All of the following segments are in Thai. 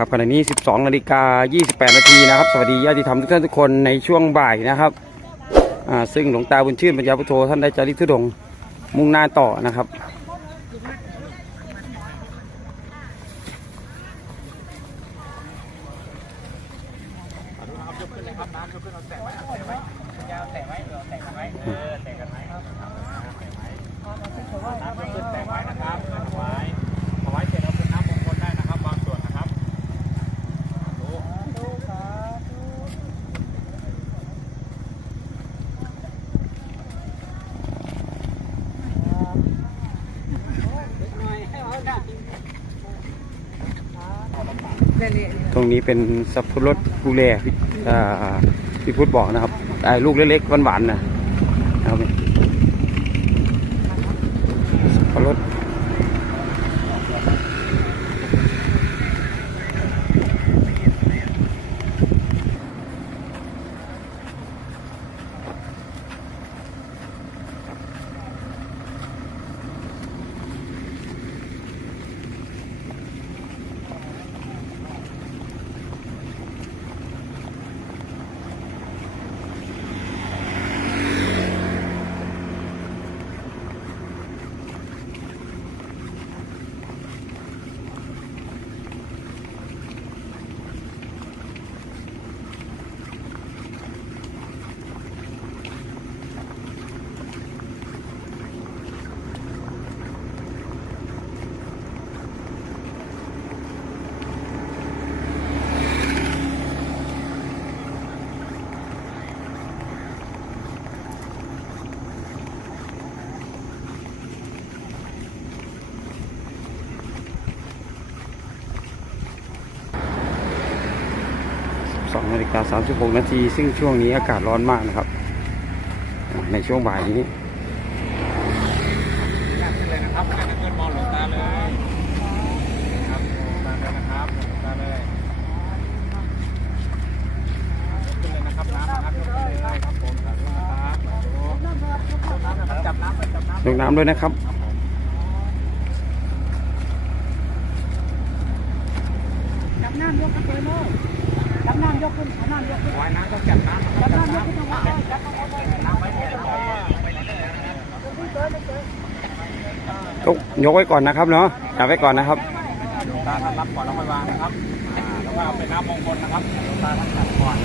ครับขณะนี้ 12นาฬิกา28 นาทีนะครับ สวัสดีญาติธรรมทุกท่านทุกคนในช่วงบ่ายนะครับซึ่งหลวงตาบุญชื่นปัญญาพุทโธท่านได้จาริกทุดงมุ่งหน้าต่อนะครับ แต่ไว้นะครับถวายถวายเสร็จเอาเป็นน้ำมงคลได้นะครับบางส่วนนะครับ ตรงนี้เป็นสับปะรดกุเลอ่พี่พุทธบอกนะครับไอ้ลูกเล็กๆหวานๆนะนะครับสับปะรด 2นาฬิกา36นาทีซึ่งช่วงนี้อากาศร้อนมากนะครับ ในช่วงบ่ายนี้ขึ้นเลยนะครับให้นักเงินมองหลวงตาเลยครับหลวงตาเลยนะครับหลวงตาเลยขึ้นเลยนะครับน้ำนะครับ ต้องน้ำนะครับจับน้ำยกขึ้นตรงนั้นจับน้ำยกไว้ที่คอยกไว้ก่อนนะครับเนาะจับไว้ก่อนนะครับลงตาท่านรับก่อนแล้วค่อยวางนะครับแล้วก็เอาเป็นน้ำมงคลนะครับลงตาท่านจับก่อน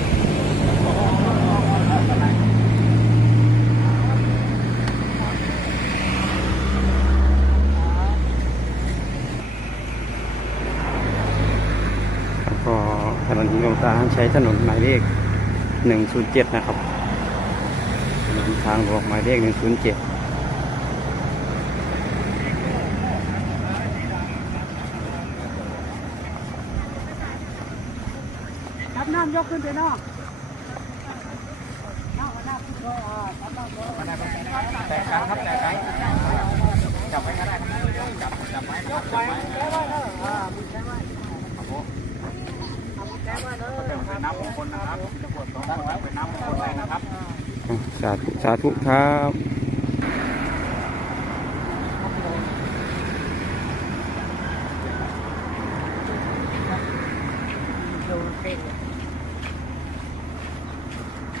แล้วก็ถนนหลวงตา ใช้ถนนหมายเลข 107 นะครับถนนทางหลวงหมายเลข 107จับน้ำยกขึ้นไปโน่น้ำน้ำขึ้นไปอ่าจับน้ำยกแตกกันครับแตกกันจับไว้ก็ได้ครับจับจับไว้นะครับจับไว้ แก้ไว้เนอะอ่ามีแก้ไว้ ครับผม เอามีแก้ไว้เนอะ เป็นน้ำมงคลนะครับที่ตะกรว ดสองท่านไว้เป็นน้ำมงคลเลยนะครับอะสาธุสาธุครับ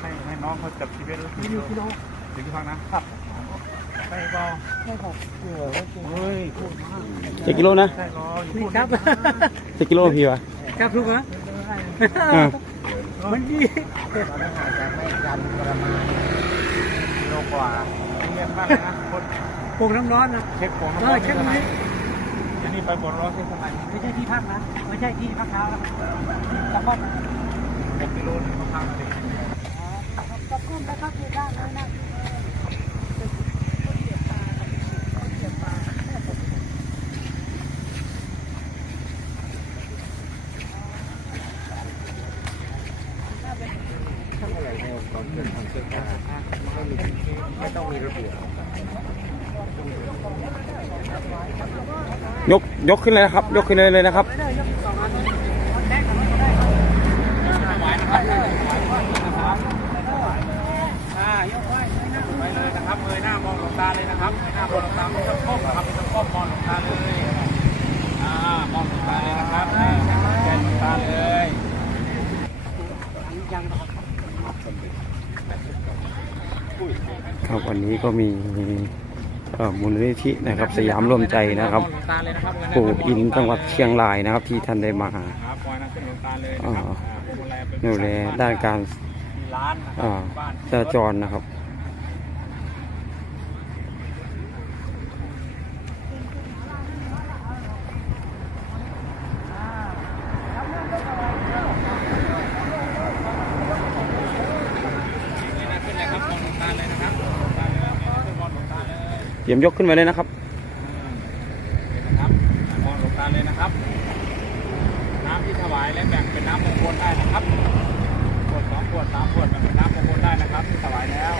ให้ให้น้องเขาจับชีวิตแล้วที่อยู่ที่น้องถึงที่พักนะครับใช่ก็ไม่หกเออเฮ้ยพูดมากเจ็ดกิโลนะใช่ก็อยู่นี่พูดครับเจ็ดกิโลพี่วะครับทุกคน อ่ามันดีโลกว่าเงียบมากเลยนะคนโป่งน้ำร้อนนะเช็คผมเออเช็คมันดิที่นี่ไปบนร้อนที่สมัยไม่ใช่ที่พักนะไม่ใช่ที่พักเท้านะจับก้อนหกกิโลนึงมาพังเลยจับก้อนไปพักที่ด้านเลยนะ ยกยกขึ้นเลยนะครับ ยกขึ้นเลยเลยนะครับยกไว้ไปเลยนะครับเงยหน้ามองหลงตาเลยนะครับเงยหน้ามองหลงตาไม่ต้องก้มนะครับไม่ต้องก้มมองหลวงตาเลยอ่ามองหลวงตาเลยนะครับอ่าแกนหลวงตา ครับวันนี้ก็มีมูลนิธินะครับ สยามร่วมใจนะครับปู่อินจังหวัดเชียงรายนะครับ ที่ท่านได้มาหลวงตาเลยนะครับอ่าอ่าดูแลเลด้านการจราจรนะครับ ขึ้นเลยครับมองหลวงตาเลยนะครับหลวงตาเลยขึ้นมองหลวงตาเลย เตรียมยกขึ้นมาเลยนะครับนะครับมองหลวงตาเลยนะครับ น้ำที่ถวายและแบ่งเป็นน้ำมงคลได้นะครับขวดสองขวดสามขวดแบ่งเป็นน้ำมงคลได้นะครับ ที่ถวายแล้ว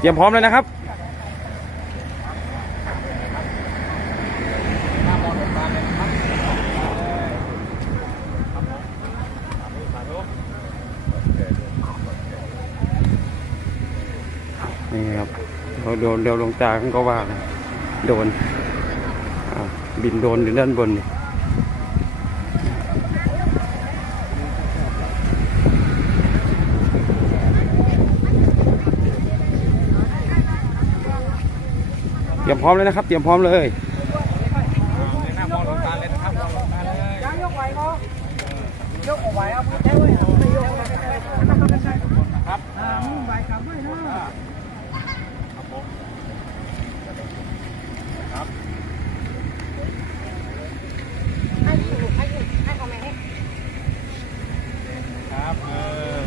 เตรียมพร้อมเลยนะครับ น้ำมองหลวงตาเลยนะครับสาธุ นี่ครับเรา โดนเดียวลงตาเขาก็ว่านะโดนบินโดนอยู่ด้านบนนี่เตรียมพร้อมเลยนะครับ เตรียมพร้อมเลยยนะครับมองหลวงตางยกไหวก็ยกออามือแท้ไว้เอาไม่ยกเอาใกล้ๆนั่นก็ใกล้ครับ ๆอ่ามือไหวกลับไว้นะ ครับผมครับ ให้ถูกให้ถูกให้เขาไม่ให้ ครับเออ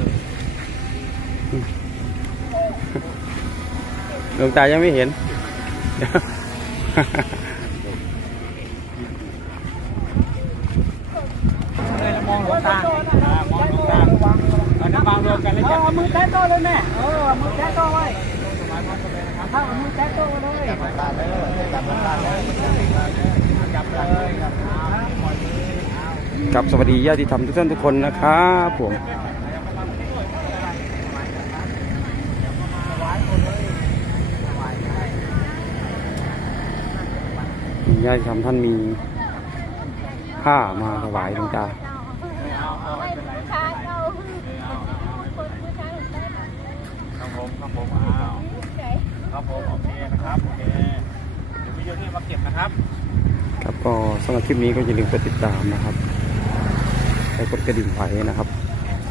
หลวงตายังไม่เห็น มองหลวงตามองหลวงตาเอาน้ำมารวมกันแล้วจะอมือแท้โตเลยแม่เออมือแท้โตไว้อนเลยนะครับถ้าเอามือแท้โตไว้เลยจับตาเลยจับตาเลยจับเลยครับสวัสดีญาติธรรมทุกท่านทุกคนนะครับผม ญาติธรรมท่านมีผ้ามาถวายหลวงตาเอาเอาให้เป็นไรผู้ชายเอาคนผู้ชายหนูได้ไหมครับผมครับผมเอาใจครับผมโอเคนะครับโอเคเดี๋ยววิดีโอนี้มาเก็บนะครับ ครับก็สำหรับคลิปนี้ก็อย่าลืมกดติดตามนะครับและกดกระดิ่งไว้นะครับ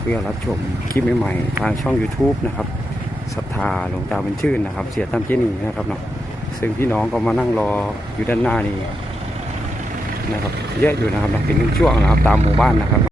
เพื่อรับชมคลิปใหม่ๆทางช่อง YouTube นะครับศรัทธาหลวงตาเป็นชื่นนะครับ เสียตั้มเจนีนะครับเนาะ ซึ่งพี่น้องก็มานั่งรออยู่ด้านหน้านี่นะครับ เยอะอยู่นะครับเนาะเป็นช่วงนะครับตามหมู่บ้านนะครับ